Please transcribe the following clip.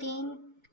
3